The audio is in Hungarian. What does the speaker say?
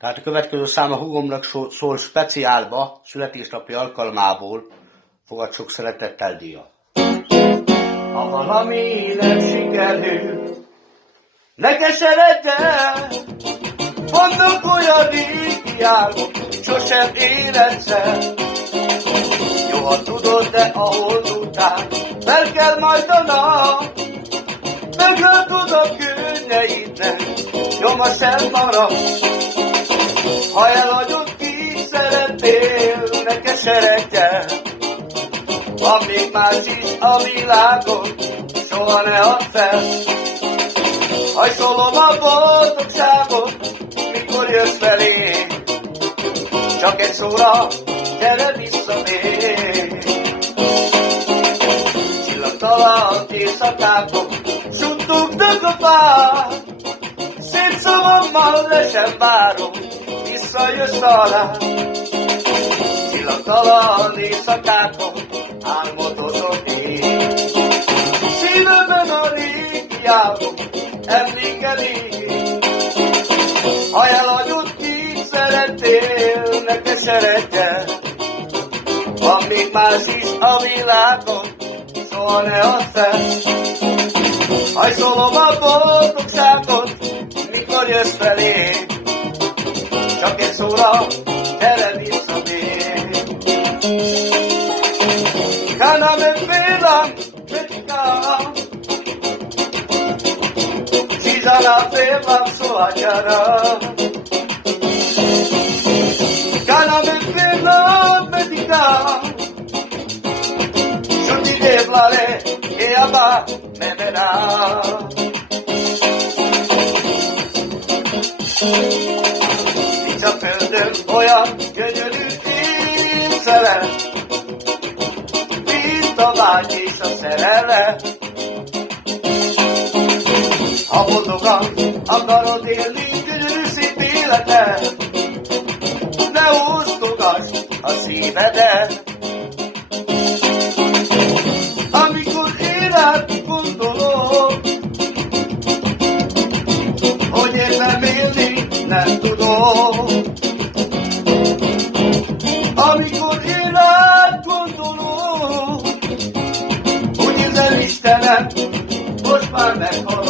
Tehát a következő szám a húgomnak szól speciálba, születésnapi alkalmából, fogad sok szeretettel, Dia. Ha valami nem sikerül, ne keseredj el, vannak olyan régi álmok, sosem éredszel. Jó, ha tudod, de ahol után fel kell majd a nap, megöltud a könnyeiddel, nyoma sem marad. Ha elhagyod, ki szeretnél, ne keseredj el. Van még más is a világon, soha ne add fel. Hajszolom a boldogságot, mikor jössz felé. Csak egy szóra, gyere vissza még. Csillagtalan éjszakákon suttognak a pár. Szép szavammal le sem várom, visszajössz talán. Csillagtalan éjszakákon álmodozom én. Szívemben a régi álmok emlékelik. Ha elhagyod, kit szerettél, ne keseredj el. Van még más is a világon, soha ne add fel. Hajszolom a boldogságot, mikor jössz felé. Csak egy szóra, gyere vissza még. Cada vez me dan medicar, si ya la fe va su hallará. Cada vez me dan medicar, yo te hablaré y ama me verá. Nincs a földön olyan gyönyörű szerelem, mint a vágy és a szerelem. Ha boldogan akarod élni gyönyörű szép életet, ne osztogass a szívedet. Amikor élet gondolom, hogy éppen élni nem tudom. Amikor élet gondolom, úgy érzem Istenem, most már meghal.